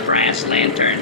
brass lantern.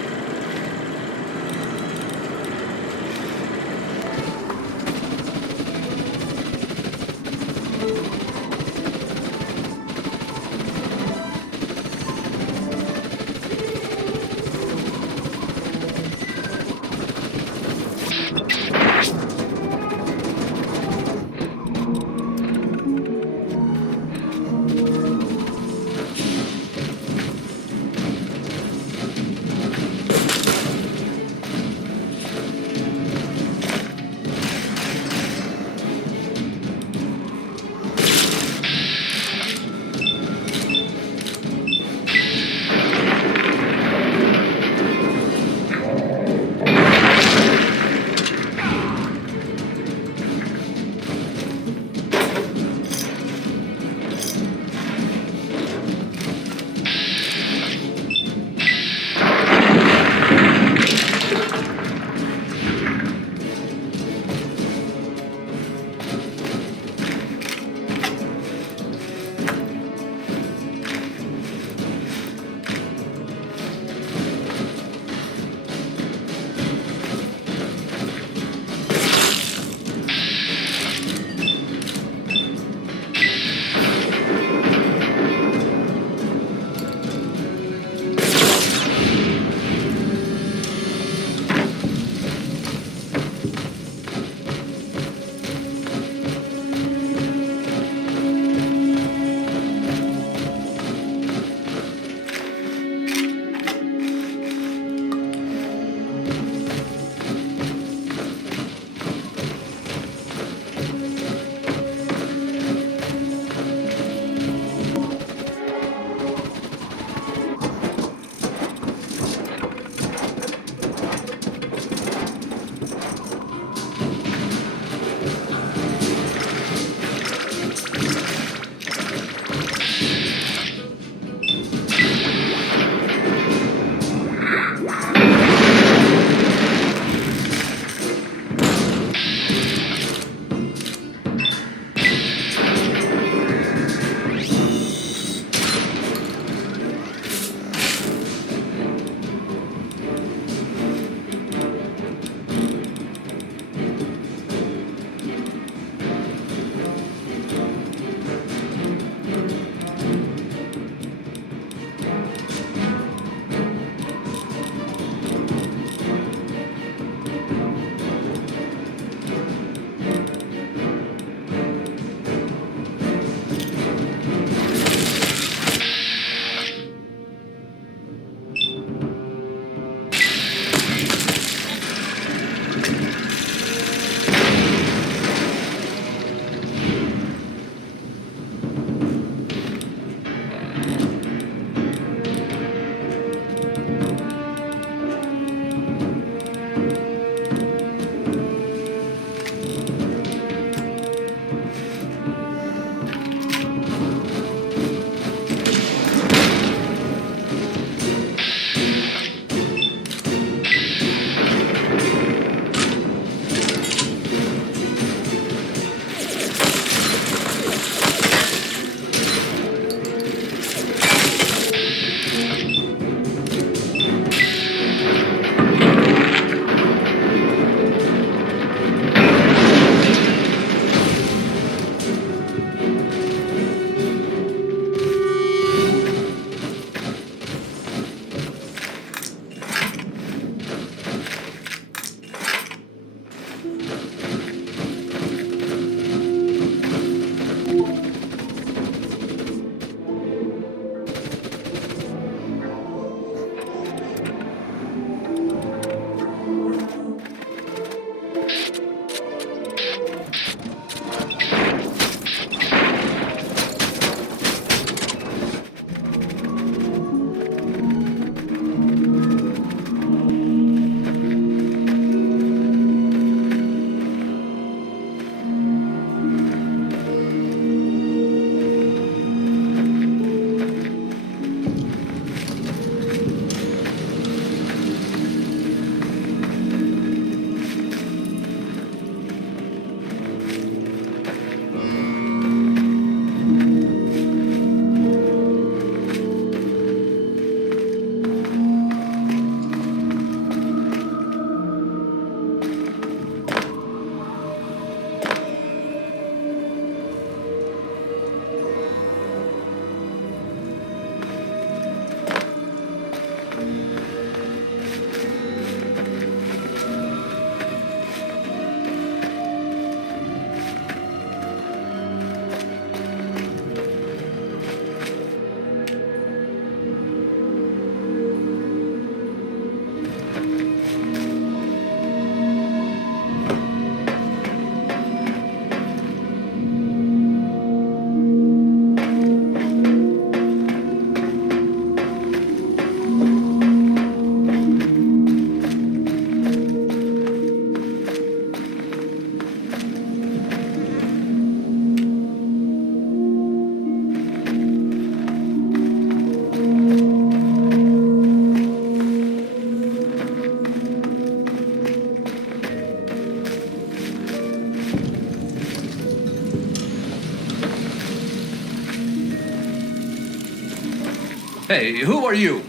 Hey, who are you?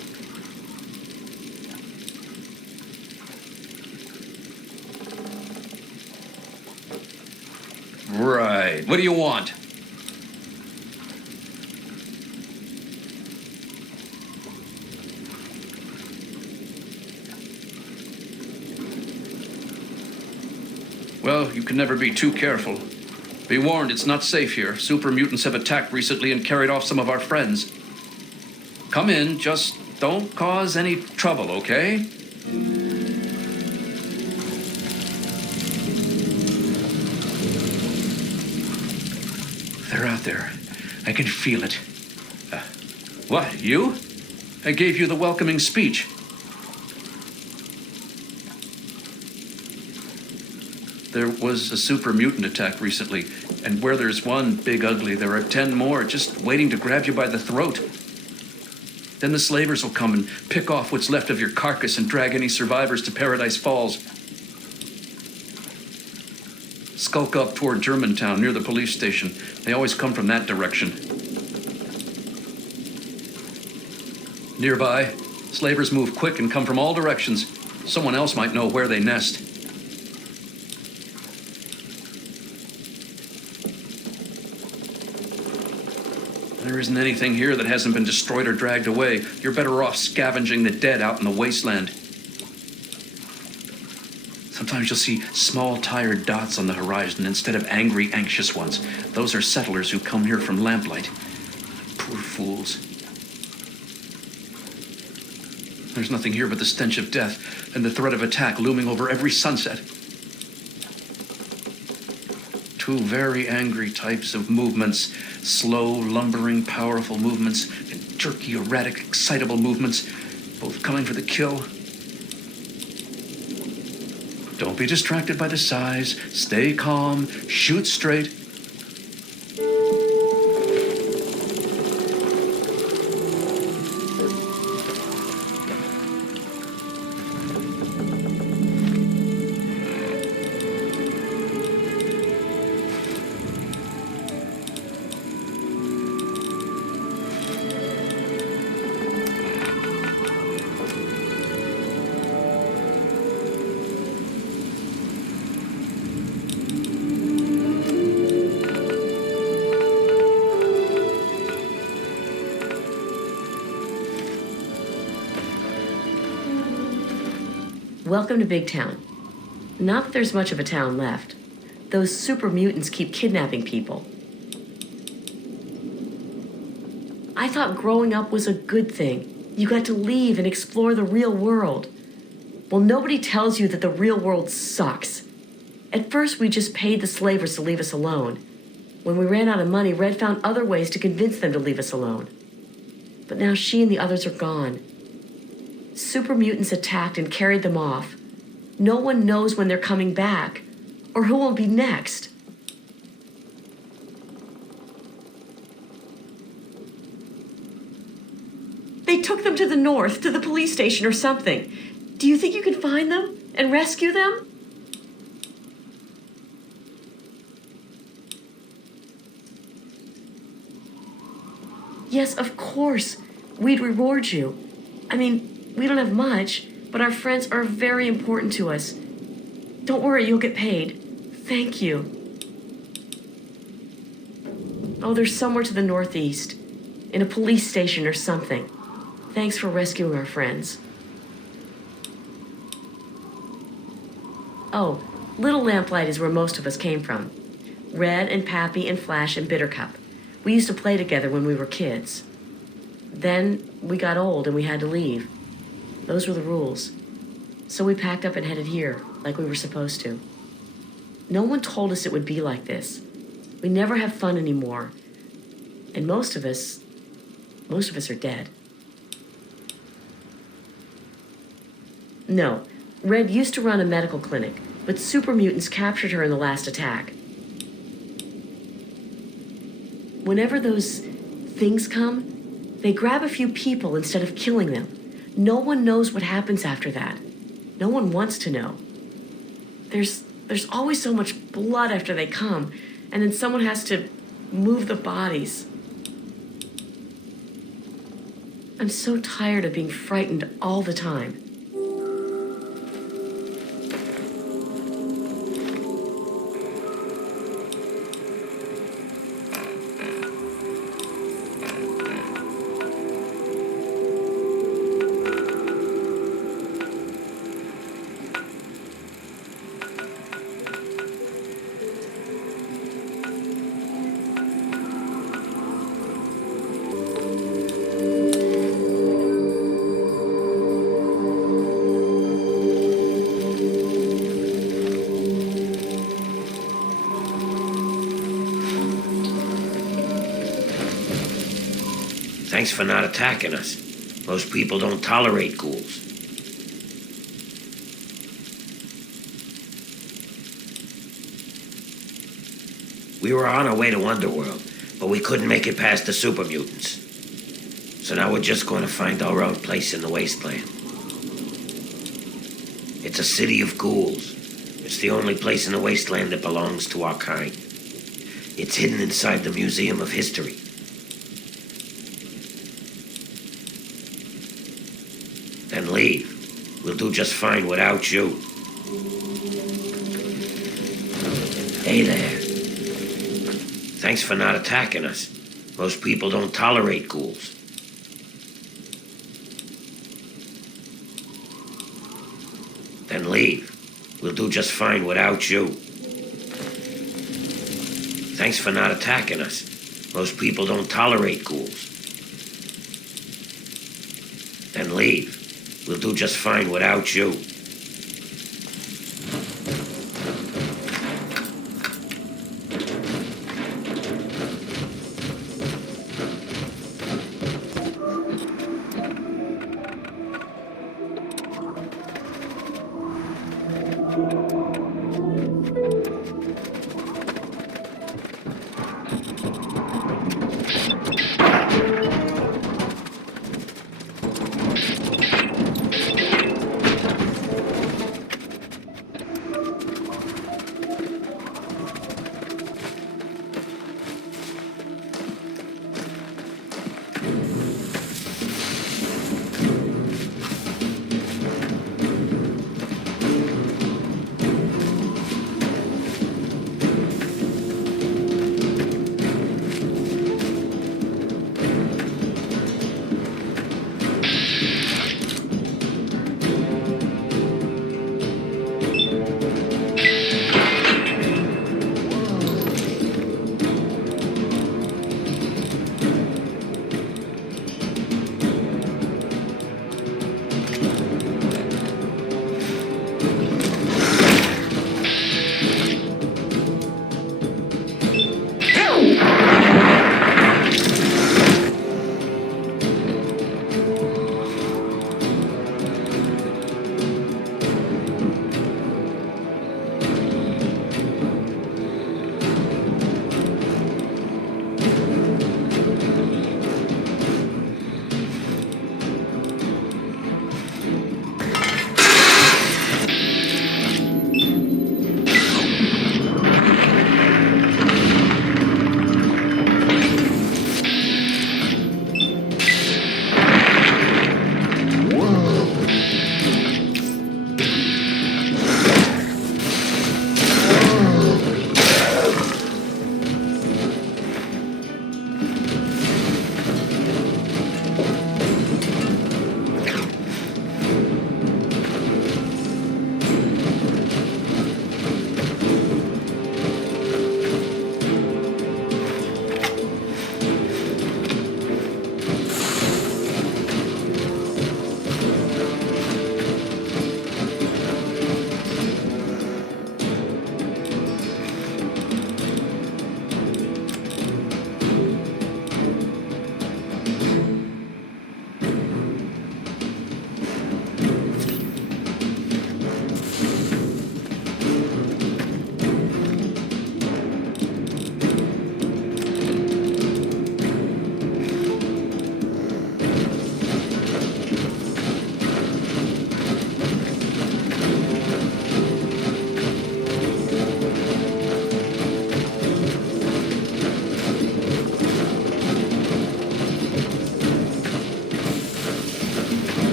Right. What do you want? Well, you can never be too careful. Be warned, it's not safe here. Super mutants have attacked recently and carried off some of our friends. Come in, just don't cause any trouble, okay? They're out there. I can feel it. What, you? I gave you the welcoming speech. There was a super mutant attack recently, and where there's one big ugly, there are 10 more just waiting to grab you by the throat. Then the slavers will come and pick off what's left of your carcass and drag any survivors to Paradise Falls. Skulk up toward Germantown near the police station. They always come from that direction. Nearby, slavers move quick and come from all directions. Someone else might know where they nest. There isn't anything here that hasn't been destroyed or dragged away. You're better off scavenging the dead out in the wasteland. Sometimes you'll see small, tired dots on the horizon instead of angry, anxious ones. Those are settlers who come here from lamplight. Poor fools. There's nothing here but the stench of death and the threat of attack looming over every sunset. Two very angry types of movements. Slow, lumbering, powerful movements, and jerky, erratic, excitable movements, both coming for the kill. Don't be distracted by the size. Stay calm. Shoot straight. Welcome to Big Town. Not that there's much of a town left. Those super mutants keep kidnapping people. I thought growing up was a good thing. You got to leave and explore the real world. Well, nobody tells you that the real world sucks. At first, we just paid the slavers to leave us alone. When we ran out of money, Red found other ways to convince them to leave us alone. But now she and the others are gone. Super mutants attacked and carried them off. No one knows when they're coming back, or who will be next. They took them to the north, to the police station or something. Do you think you can find them and rescue them? Yes, of course. We'd reward you. I mean, we don't have much, but our friends are very important to us. Don't worry, you'll get paid. Thank you. Oh, they're somewhere to the northeast, in a police station or something. Thanks for rescuing our friends. Oh, Little Lamplight is where most of us came from. Red and Pappy and Flash and Bittercup. We used to play together when we were kids. Then we got old and we had to leave. Those were the rules. So we packed up and headed here, like we were supposed to. No one told us it would be like this. We never have fun anymore. And most of us are dead. No, Red used to run a medical clinic, but super mutants captured her in the last attack. Whenever those things come, they grab a few people instead of killing them. No one knows what happens after that. No one wants to know. There's always so much blood after they come, and then someone has to move the bodies. I'm so tired of being frightened all the time. Thanks for not attacking us. Most people don't tolerate ghouls. We were on our way to Underworld, but we couldn't make it past the super mutants. So now we're just going to find our own place in the wasteland. It's a city of ghouls. It's the only place in the wasteland that belongs to our kind. It's hidden inside the Museum of History. Then leave. We'll do just fine without you. Hey there. Thanks for not attacking us. Most people don't tolerate ghouls. Then leave. We'll do just fine without you. Thanks for not attacking us. Most people don't tolerate ghouls. Then leave. We'll do just fine without you.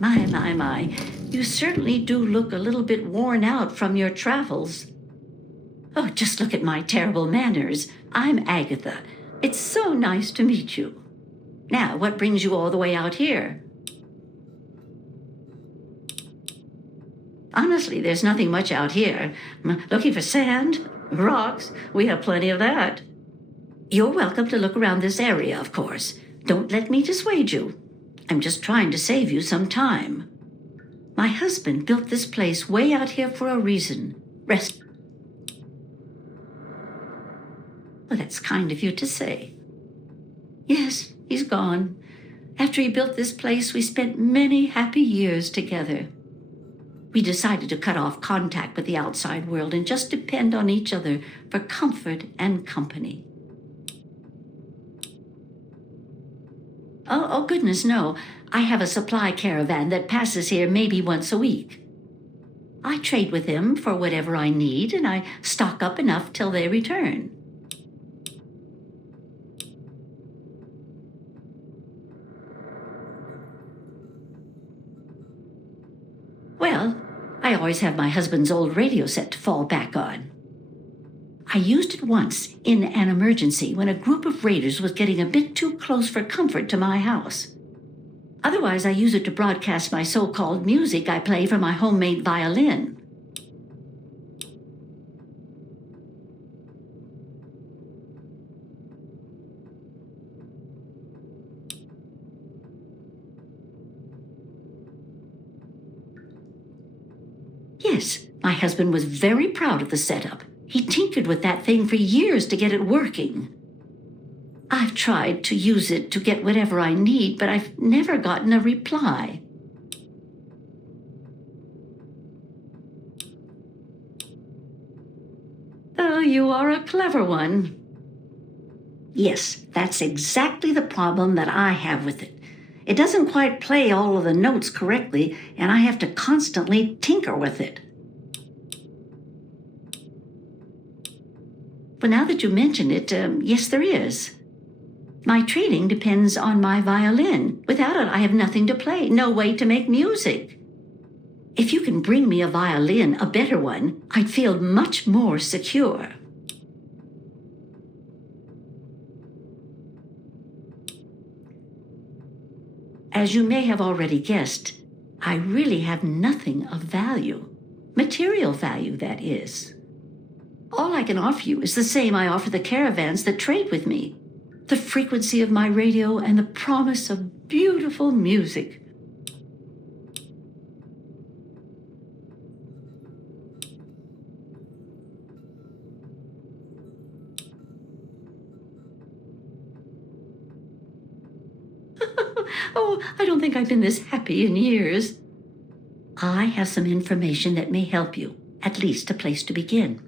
My. You certainly do look a little bit worn out from your travels. Oh, just look at my terrible manners. I'm Agatha. It's so nice to meet you. Now, what brings you all the way out here? Honestly, there's nothing much out here. Looking for sand? Rocks? We have plenty of that. You're welcome to look around this area, of course. Don't let me dissuade you. I'm just trying to save you some time. My husband built this place way out here for a reason. Rest. Well, that's kind of you to say. Yes, he's gone. After he built this place, we spent many happy years together. We decided to cut off contact with the outside world and just depend on each other for comfort and company. Oh, goodness, no. I have a supply caravan that passes here maybe once a week. I trade with them for whatever I need, and I stock up enough till they return. Well, I always have my husband's old radio set to fall back on. I used it once in an emergency when a group of raiders was getting a bit too close for comfort to my house. Otherwise, I use it to broadcast my so-called music I play from my homemade violin. Yes, my husband was very proud of the setup. He tinkered with that thing for years to get it working. I've tried to use it to get whatever I need, but I've never gotten a reply. Oh, you are a clever one. Yes, that's exactly the problem that I have with it. It doesn't quite play all of the notes correctly, and I have to constantly tinker with it. But now that you mention it, yes, there is. My trading depends on my violin. Without it, I have nothing to play, no way to make music. If you can bring me a violin, a better one, I'd feel much more secure. As you may have already guessed, I really have nothing of value. Material value, that is. All I can offer you is the same I offer the caravans that trade with me. The frequency of my radio and the promise of beautiful music. Oh, I don't think I've been this happy in years. I have some information that may help you, at least a place to begin.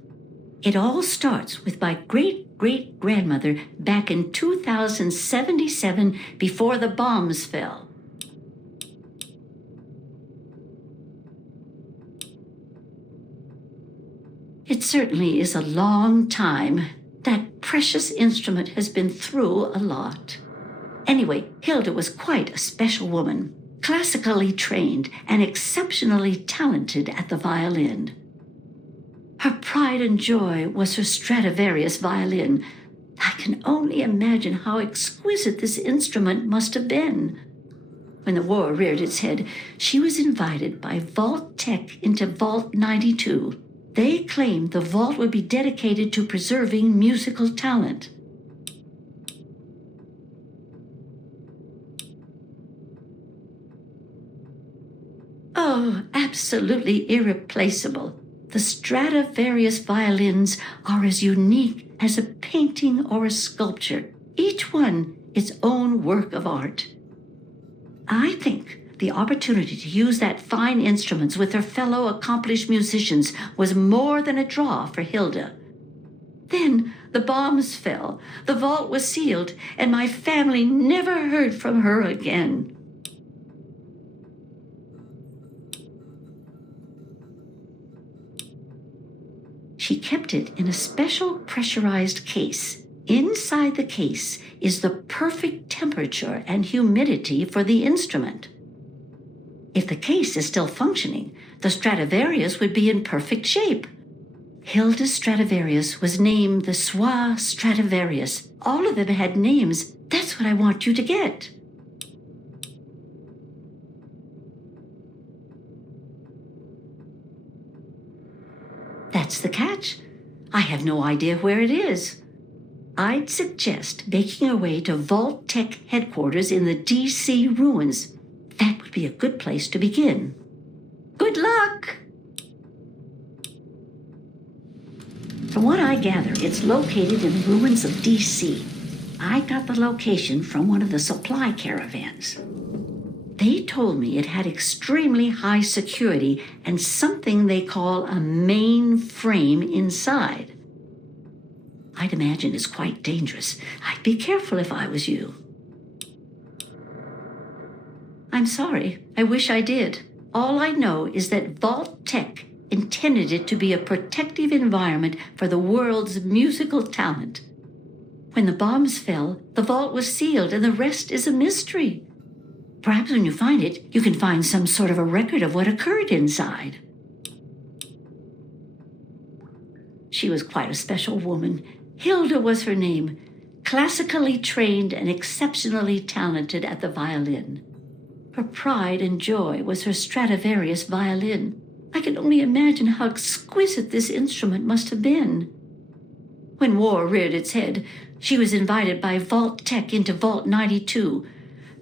It all starts with my great-great-grandmother back in 2077 before the bombs fell. It certainly is a long time. That precious instrument has been through a lot. Anyway, Hilda was quite a special woman, classically trained and exceptionally talented at the violin. Her pride and joy was her Stradivarius violin. I can only imagine how exquisite this instrument must have been. When the war reared its head, she was invited by Vault Tech into Vault 92. They claimed the vault would be dedicated to preserving musical talent. Oh, absolutely irreplaceable. The Stradivarius violins are as unique as a painting or a sculpture, each one its own work of art. I think the opportunity to use that fine instruments with her fellow accomplished musicians was more than a draw for Hilda. Then the bombs fell, the vault was sealed, and my family never heard from her again. She kept it in a special pressurized case. Inside the case is the perfect temperature and humidity for the instrument. If the case is still functioning, the Stradivarius would be in perfect shape. Hilda's Stradivarius was named the Soi Stradivarius. All of them had names. That's what I want you to get. That's the catch. I have no idea where it is. I'd suggest making our way to Vault Tech headquarters in the DC ruins. That would be a good place to begin. Good luck! From what I gather, it's located in the ruins of DC. I got the location from one of the supply caravans. They told me it had extremely high security and something they call a mainframe inside. I'd imagine it's quite dangerous. I'd be careful if I was you. I'm sorry. I wish I did. All I know is that Vault Tech intended it to be a protective environment for the world's musical talent. When the bombs fell, the vault was sealed and the rest is a mystery. Perhaps when you find it, you can find some sort of a record of what occurred inside. She was quite a special woman. Hilda was her name, classically trained and exceptionally talented at the violin. Her pride and joy was her Stradivarius violin. I can only imagine how exquisite this instrument must have been. When war reared its head, she was invited by Vault Tech into Vault 92.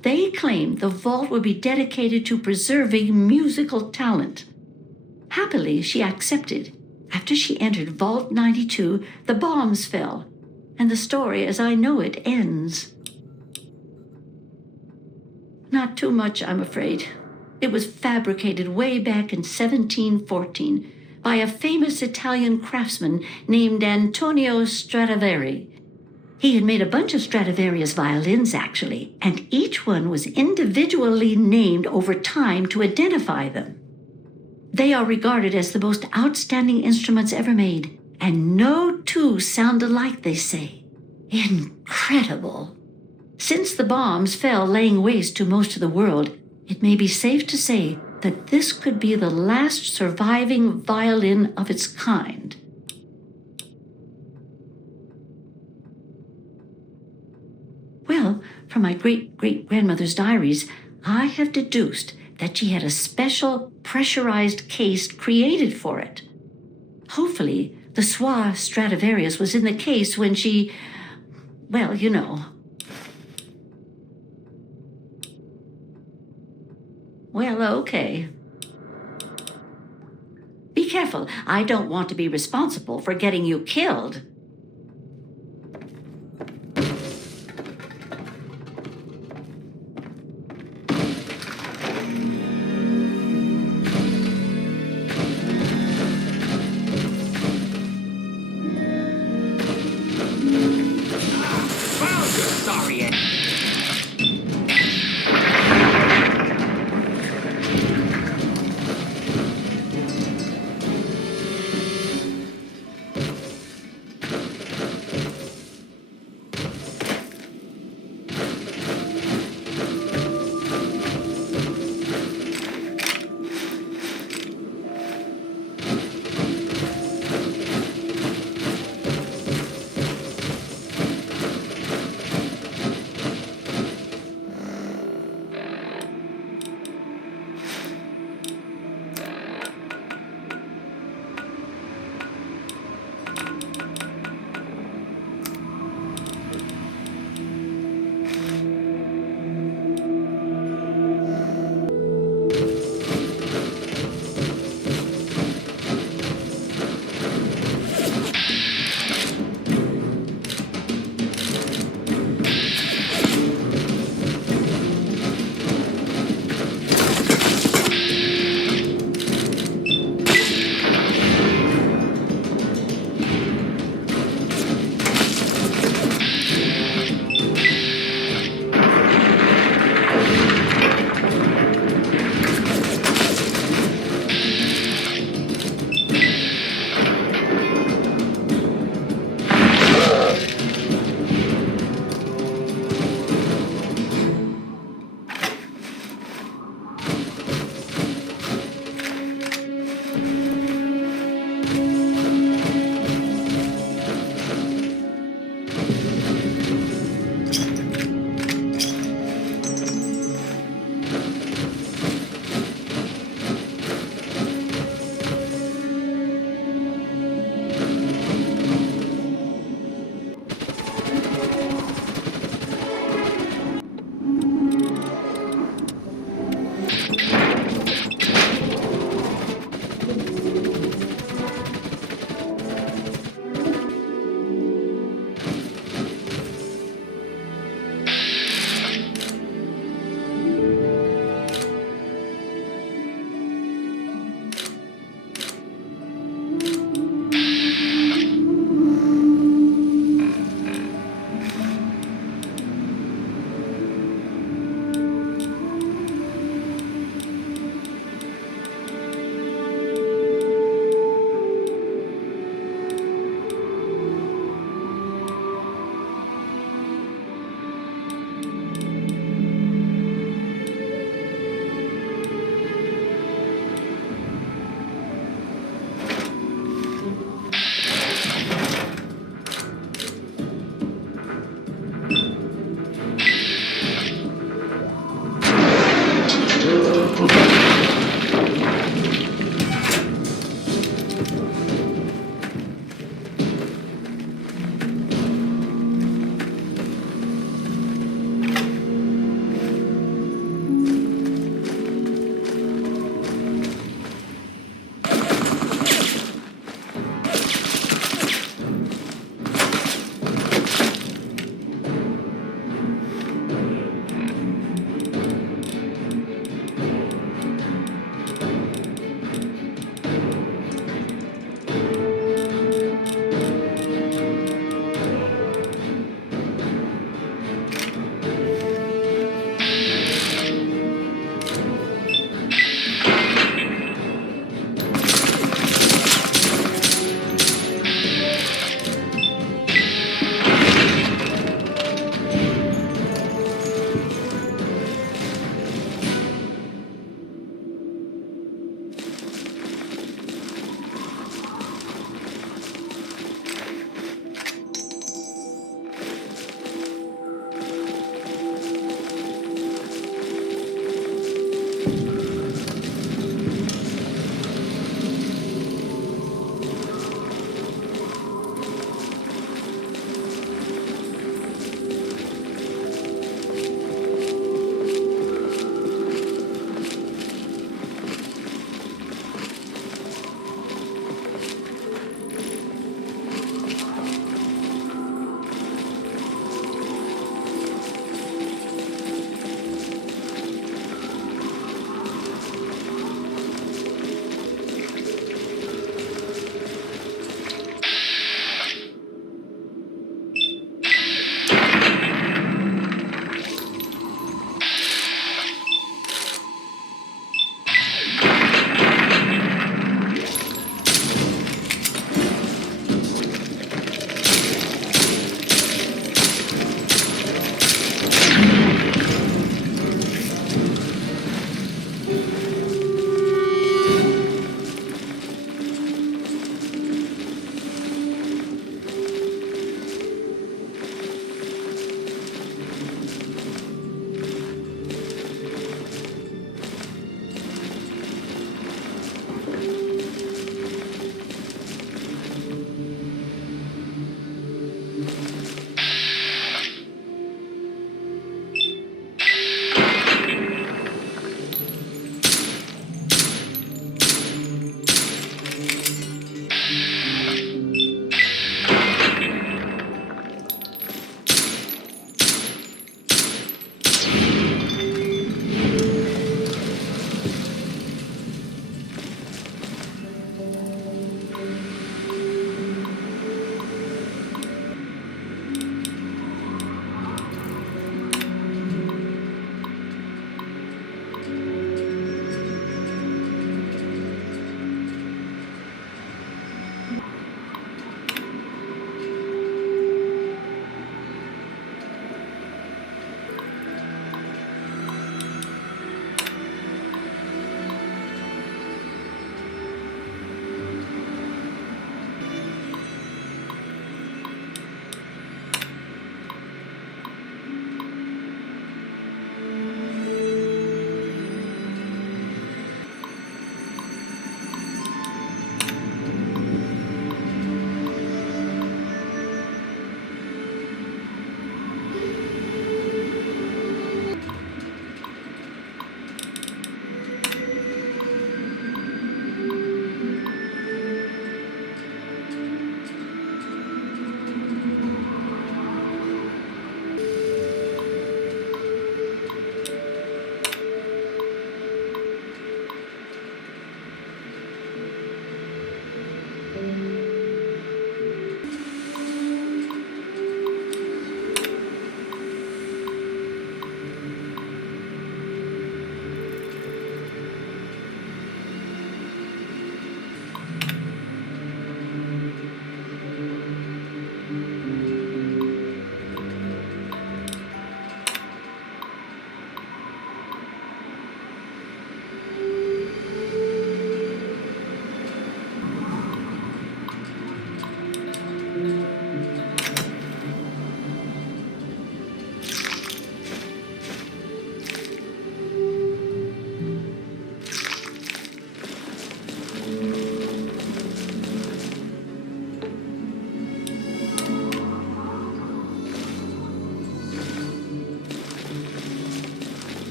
They claimed the vault would be dedicated to preserving musical talent. Happily, she accepted. After she entered Vault 92, the bombs fell, and the story as I know it ends. Not too much, I'm afraid. It was fabricated way back in 1714 by a famous Italian craftsman named Antonio Stradivari. He had made a bunch of Stradivarius violins, actually, and each one was individually named over time to identify them. They are regarded as the most outstanding instruments ever made, and no two sound alike, they say. Incredible! Since the bombs fell laying waste to most of the world, it may be safe to say that this could be the last surviving violin of its kind. Well, from my great-great-grandmother's diaries, I have deduced that she had a special pressurized case created for it. Hopefully, the Soi Stradivarius was in the case when she, well, you know. Well, okay. Be careful. I don't want to be responsible for getting you killed.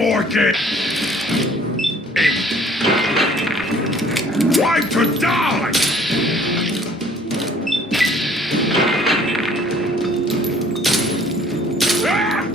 Orchid! Why to die? Ah!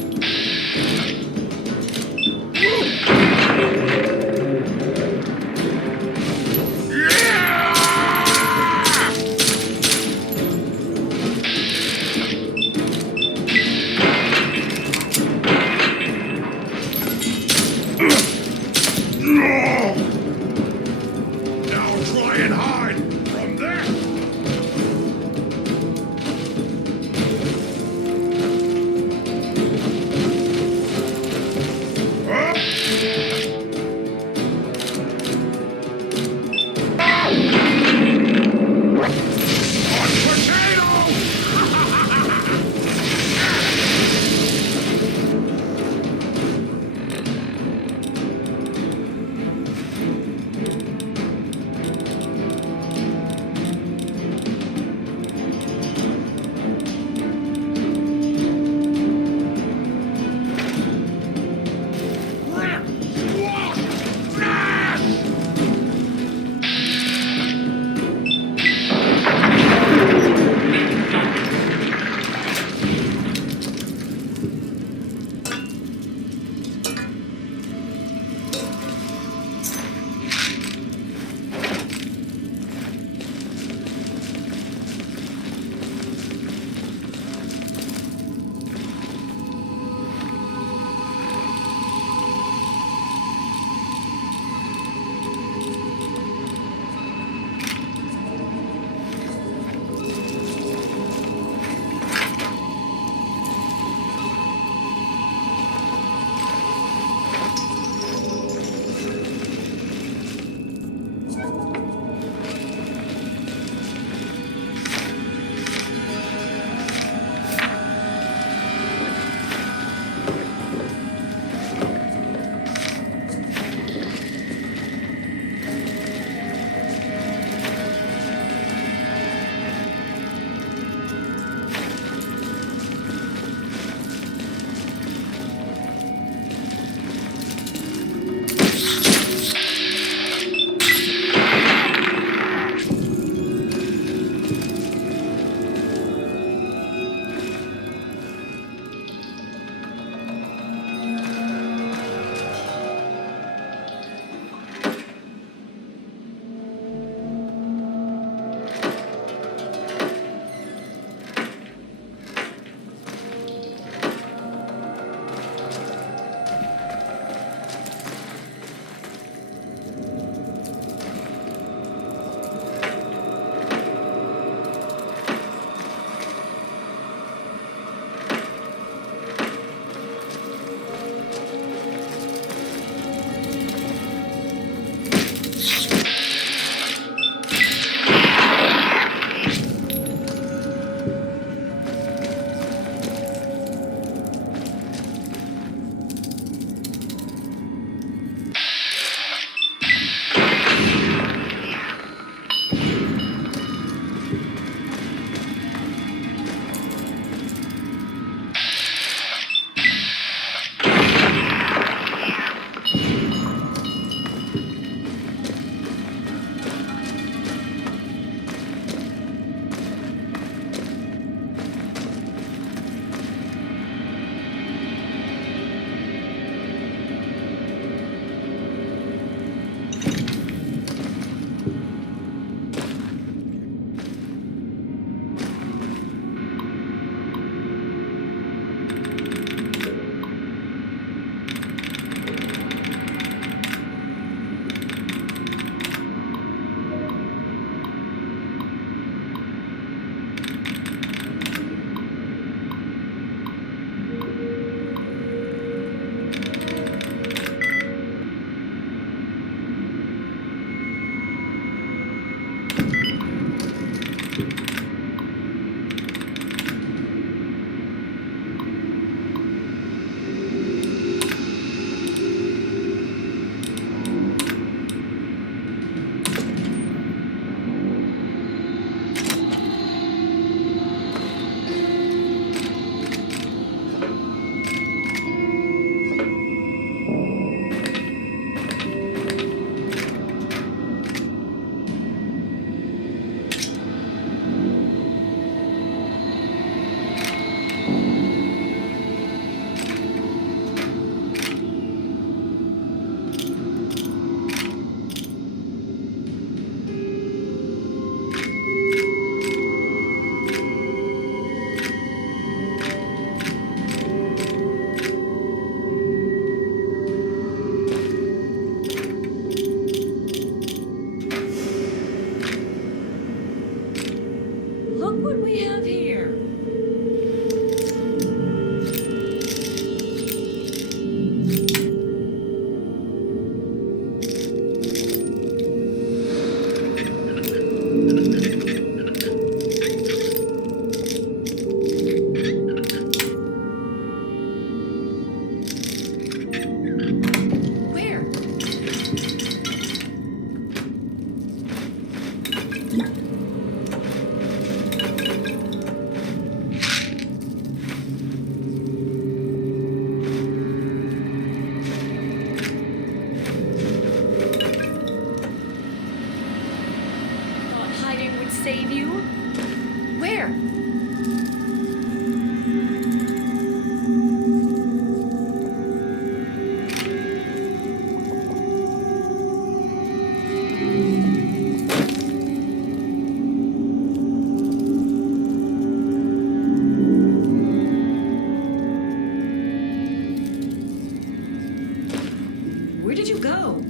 Where did you go?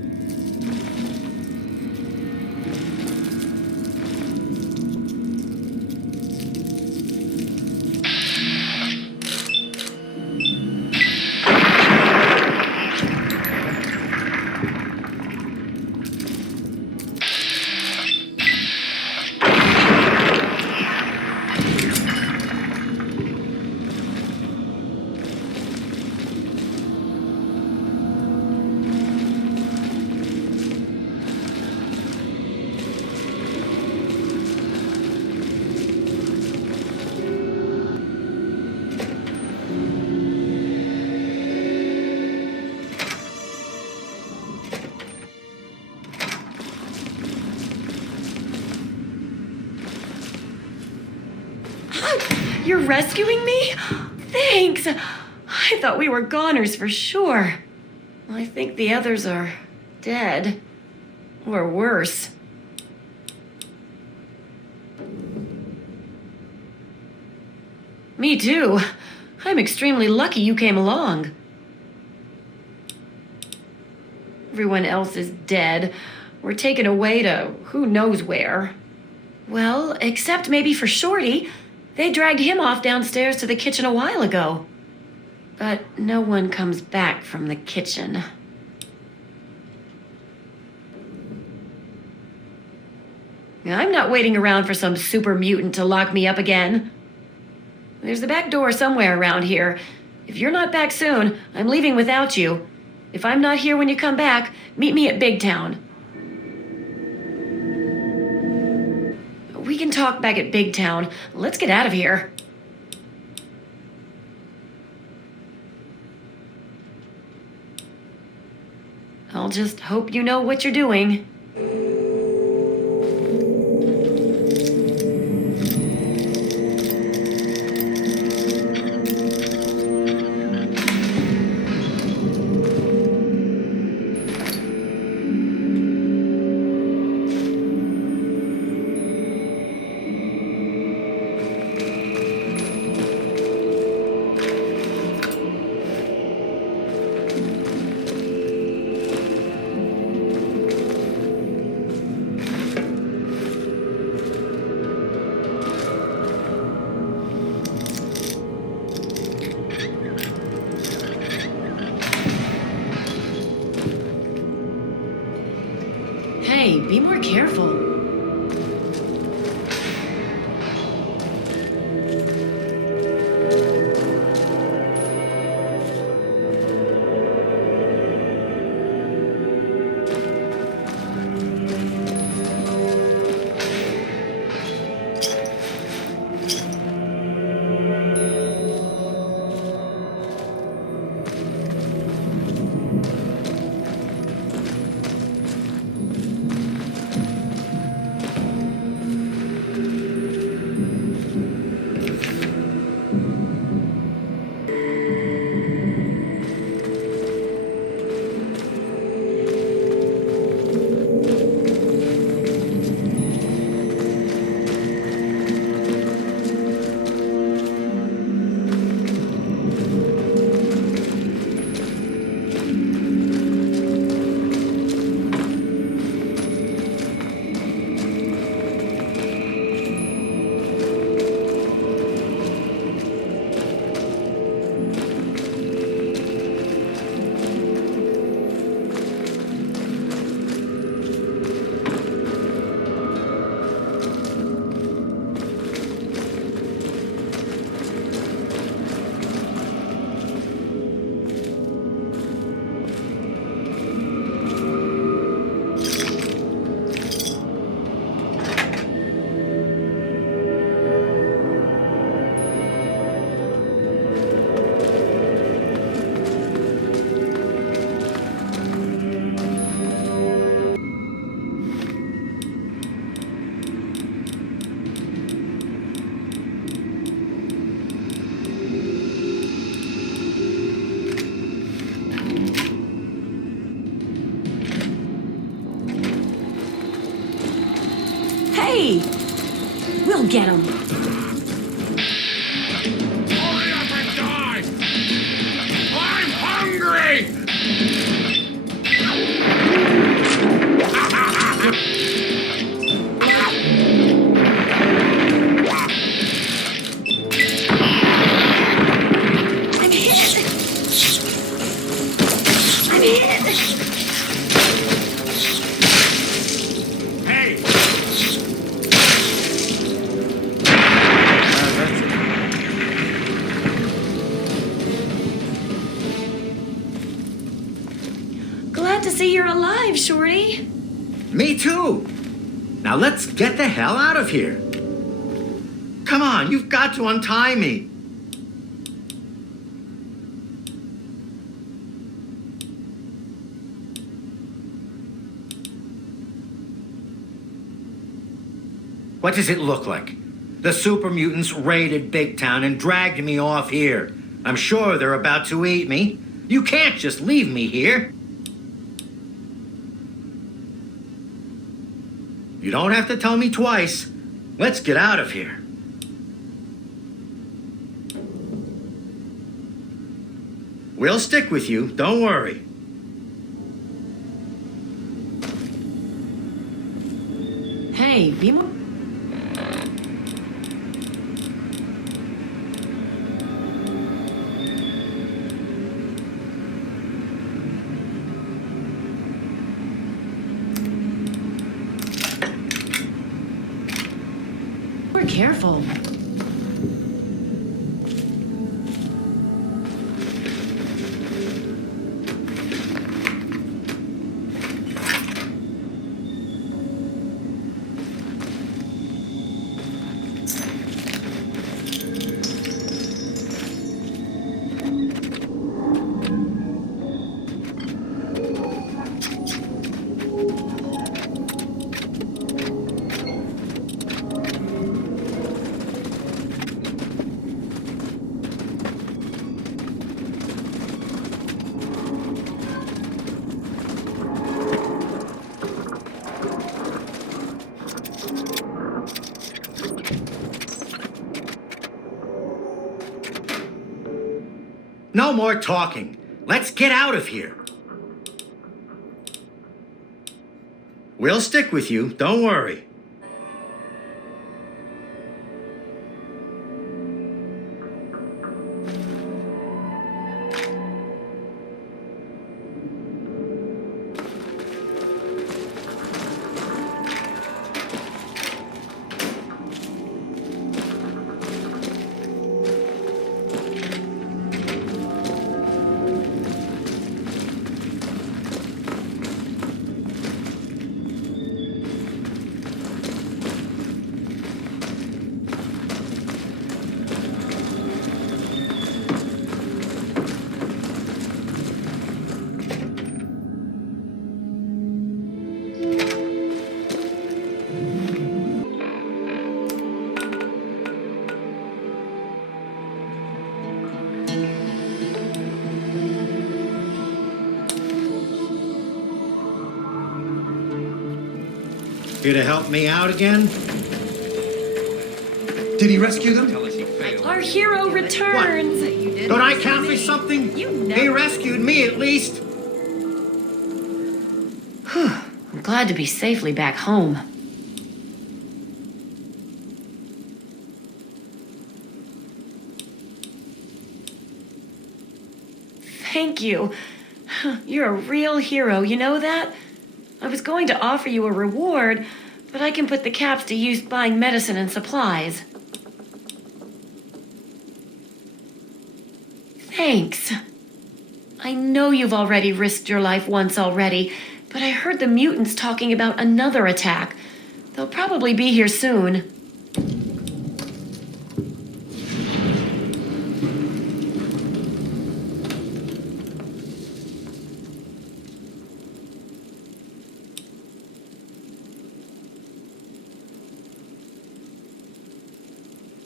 You're rescuing me? Thanks. I thought we were goners for sure. I think the others are dead. Or worse. Me too. I'm extremely lucky you came along. Everyone else is dead. We're taken away to who knows where. Well, except maybe for Shorty. They dragged him off downstairs to the kitchen a while ago. But no one comes back from the kitchen. I'm not waiting around for some super mutant to lock me up again. There's the back door somewhere around here. If you're not back soon, I'm leaving without you. If I'm not here when you come back, meet me at Big Town. We can talk back at Big Town. Let's get out of here. I'll just hope you know what you're doing. Hey, be more careful. Hey! We'll get him. Hurry up and die! I'm hungry! Hey! Glad to see you're alive, Shorty. Me too. Now let's get the hell out of here. Come on, you've got to untie me. What does it look like? The super mutants raided Big Town and dragged me off here. I'm sure they're about to eat me. You can't just leave me here. You don't have to tell me twice. Let's get out of here. We'll stick with you, don't worry. Hey, be more. We're careful. No more talking. Let's get out of here. We'll stick with you, don't worry. Here to help me out again? Did he rescue them? Our hero returns. Don't I count for something? You know. He rescued me at least. I'm glad to be safely back home. Thank you. You're a real hero, you know that? I was going to offer you a reward, but I can put the caps to use buying medicine and supplies. Thanks. I know you've already risked your life once already, but I heard the mutants talking about another attack. They'll probably be here soon.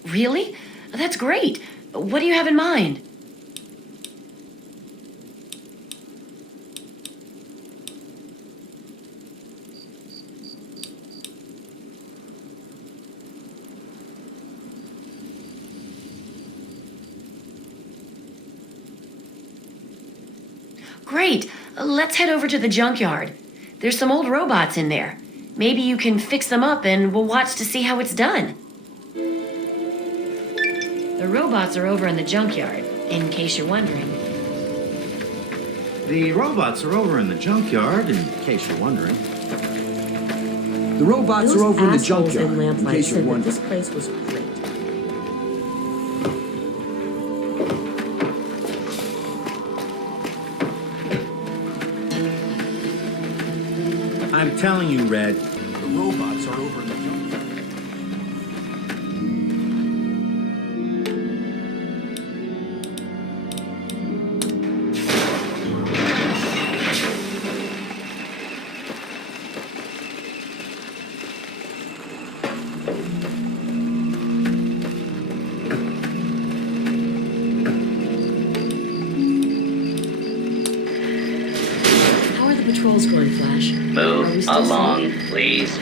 Really? That's great. What do you have in mind? Great. Let's head over to the junkyard. There's some old robots in there. Maybe you can fix them up and we'll watch to see how it's done. The robots are over in the junkyard, in case you're wondering. The robots are over in the junkyard, in case you're wondering. The robots Those are over in the assholes junkyard, in in Lamplight case you're said that wondering. this place was great. I'm telling you, Red, The robots are over in the junkyard. How are the patrols going, Flash? Are we Move still along, please.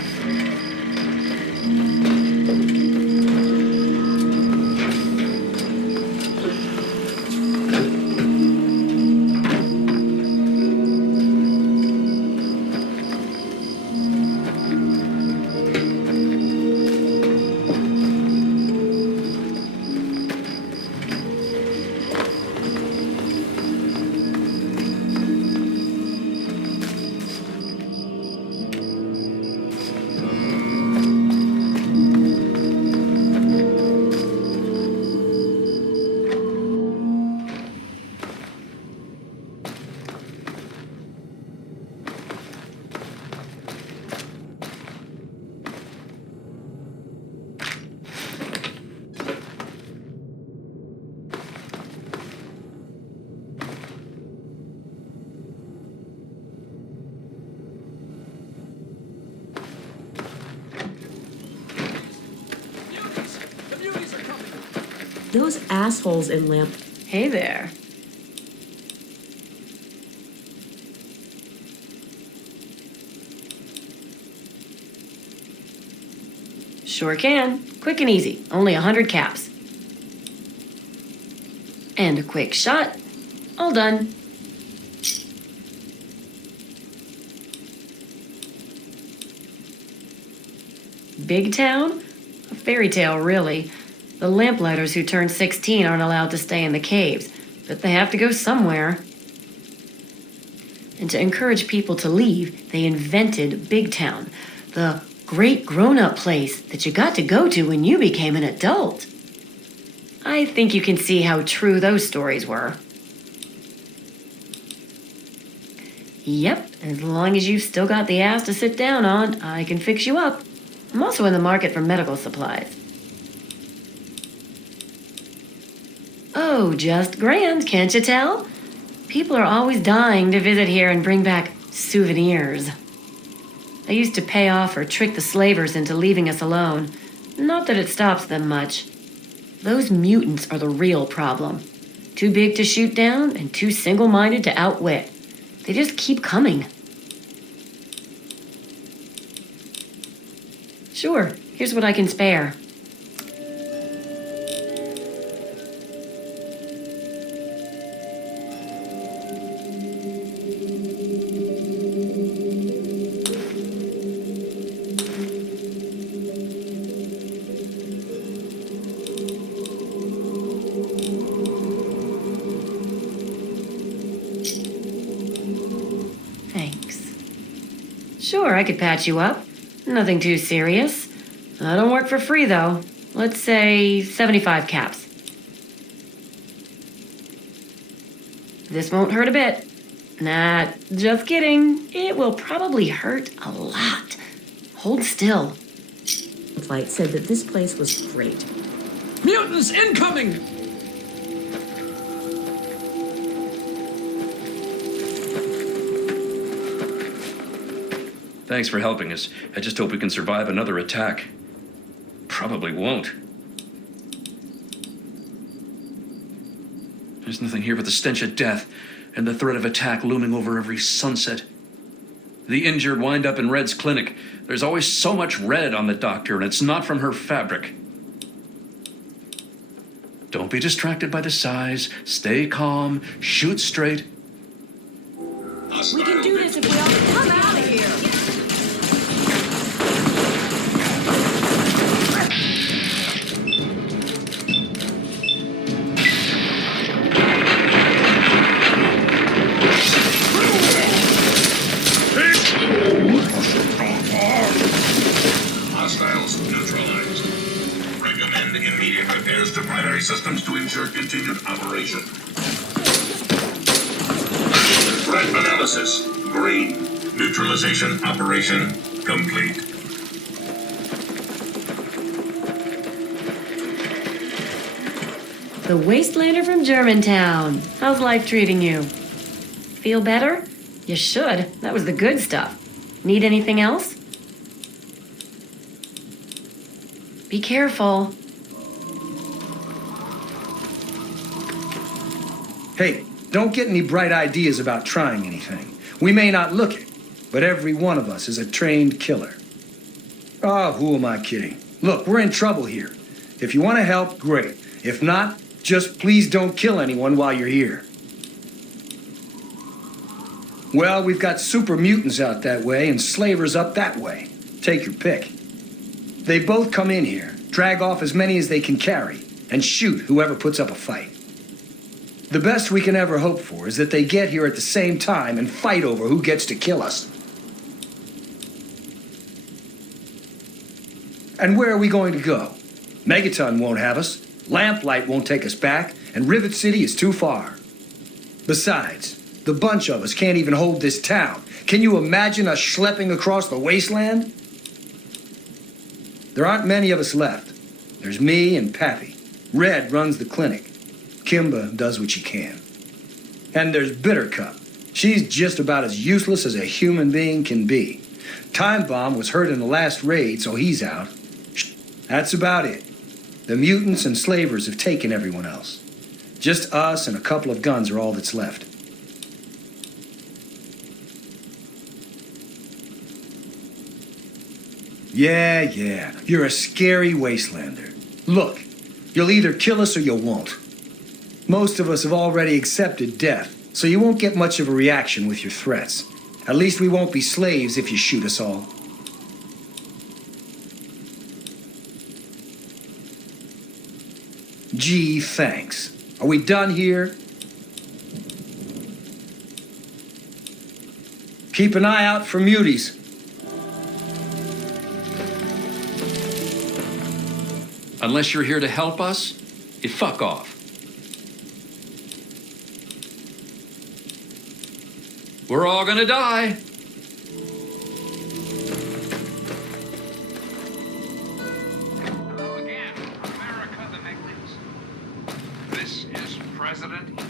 Those assholes in Lamp. Hey there. Sure can. Quick and easy. Only 100 caps. And a quick shot. All done. Big town? A fairy tale, really. The lamplighters who turn 16 aren't allowed to stay in the caves, but they have to go somewhere. And to encourage people to leave, they invented Big Town, the great grown-up place that you got to go to when you became an adult. I think you can see how true those stories were. Yep, as long as you've still got the ass to sit down on, I can fix you up. I'm also in the market for medical supplies. Oh, just grand, can't you tell? People are always dying to visit here and bring back souvenirs. I used to pay off or trick the slavers into leaving us alone. Not that it stops them much. Those mutants are the real problem. Too big to shoot down and too single-minded to outwit. They just keep coming. Sure, here's what I can spare. Thanks. Sure, I could patch you up. Nothing too serious. I don't work for free, though. Let's say 75 caps. This won't hurt a bit. Nah, just kidding. It will probably hurt a lot. Hold still. Lamplight said that this place was great. Mutants incoming! Thanks for helping us. I just hope we can survive another attack. Probably won't. There's nothing here but the stench of death and the threat of attack looming over every sunset. The injured wind up in Red's clinic. There's always so much red on the doctor, and it's not from her fabric. Don't be distracted by the size. Stay calm. Shoot straight. We can do this if we all come out of here. secondary systems to ensure continued operation. Threat analysis. Green. Neutralization operation complete. The Wastelander from Germantown. How's life treating you? Feel better? You should. That was the good stuff. Need anything else? Be careful. Hey, don't get any bright ideas about trying anything. We may not look it, but every one of us is a trained killer. Oh, who am I kidding? Look, we're in trouble here. If you want to help, great. If not, just please don't kill anyone while you're here. Well, we've got super mutants out that way and slavers up that way. Take your pick. They both come in here, drag off as many as they can carry, and shoot whoever puts up a fight. The best we can ever hope for is that they get here at the same time and fight over who gets to kill us. And where are we going to go? Megaton won't have us, Lamplight won't take us back, and Rivet City is too far. Besides, the bunch of us can't even hold this town. Can you imagine us schlepping across the wasteland? There aren't many of us left. There's me and Pappy. Red runs the clinic. Kimba does what she can. And there's Bittercup. She's just about as useless as a human being can be. Time Bomb was hurt in the last raid, so he's out. That's about it. The mutants and slavers have taken everyone else. Just us and a couple of guns are all that's left. Yeah. You're a scary wastelander. Look, you'll either kill us or you won't. Most of us have already accepted death, so you won't get much of a reaction with your threats. At least we won't be slaves if you shoot us all. Gee, thanks. Are we done here? Keep an eye out for muties. Unless you're here to help us, you fuck off. We're all gonna die. Hello again, America the Magnificent. This is President. And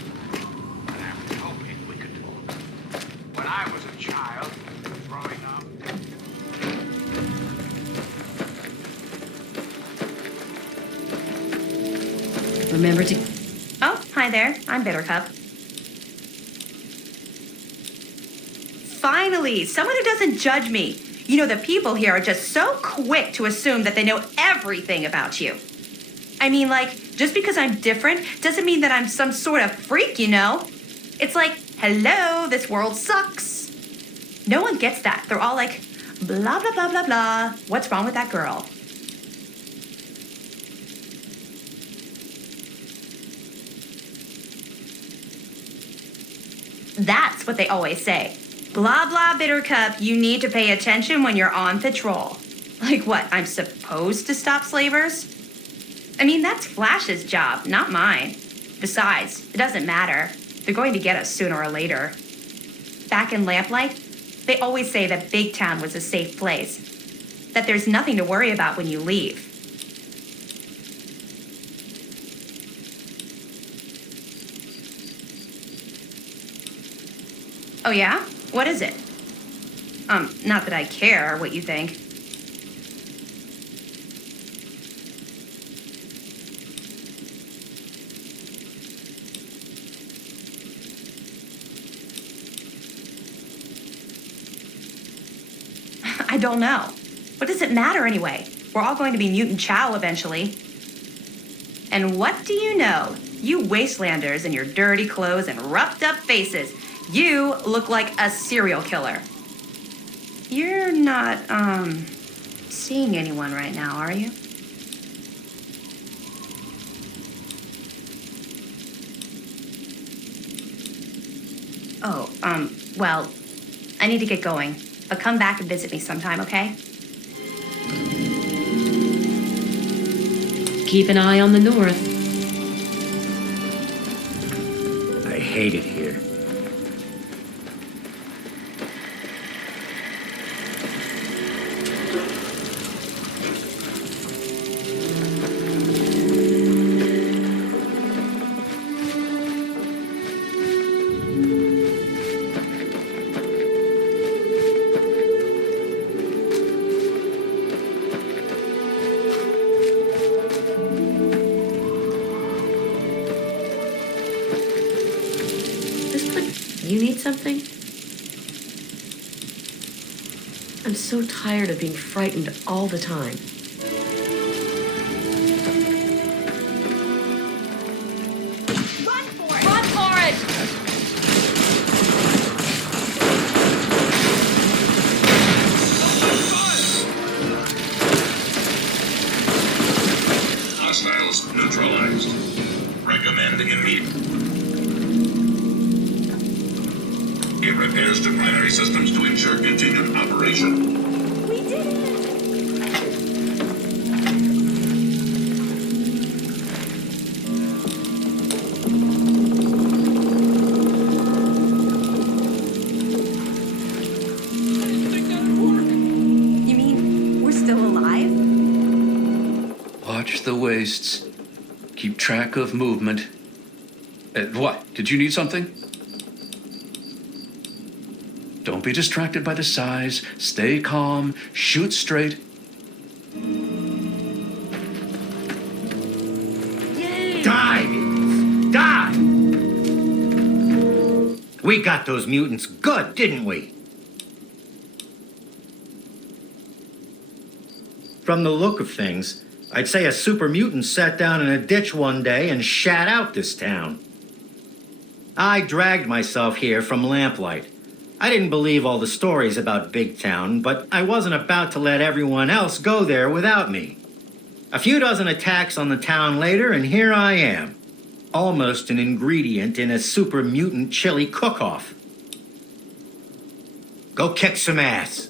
I'm hoping we could talk. When I was a child, growing up, Remember to... Oh, hi there. I'm Bittercup. Finally, someone who doesn't judge me. You know, the people here are just so quick to assume that they know everything about you. I mean, like, just because I'm different doesn't mean that I'm some sort of freak, you know? It's like, hello, this world sucks. No one gets that. They're all like, blah, blah, blah, blah, blah. What's wrong with that girl? That's what they always say. Blah, blah, Bittercup, you need to pay attention when you're on patrol. Like what, I'm supposed to stop slavers? I mean, that's Flash's job, not mine. Besides, it doesn't matter. They're going to get us sooner or later. Back in Lamplight, they always say that Big Town was a safe place. That there's nothing to worry about when you leave. Oh yeah? What is it? Not that I care what you think. I don't know. What does it matter anyway? We're all going to be mutant chow eventually. And what do you know? You wastelanders in your dirty clothes and roughed up faces. You look like a serial killer. You're not, seeing anyone right now, are you? Oh, well, I need to get going. But come back and visit me sometime, okay? Keep an eye on the north. hate it here. You need something? I'm so tired of being frightened all the time. Run for it! Run for it! Hostiles neutralized. Recommend immediate. It repairs to primary systems to ensure continued operation. We did it! You mean we're still alive? Watch the wastes. Keep track of movement. What? Did you need something? Don't be distracted by the size. Stay calm. Shoot straight. Die, mutants! Die! We got those mutants good, didn't we? From the look of things, I'd say a super mutant sat down in a ditch one day and shat out this town. I dragged myself here from Lamplight. I didn't believe all the stories about Big Town, but I wasn't about to let everyone else go there without me. A few dozen attacks on the town later, and here I am. Almost an ingredient in a super mutant chili cook-off. Go kick some ass.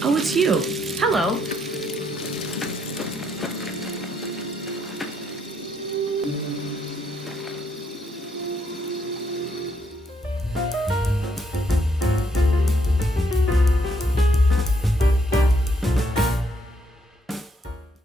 Oh, it's you. Hello.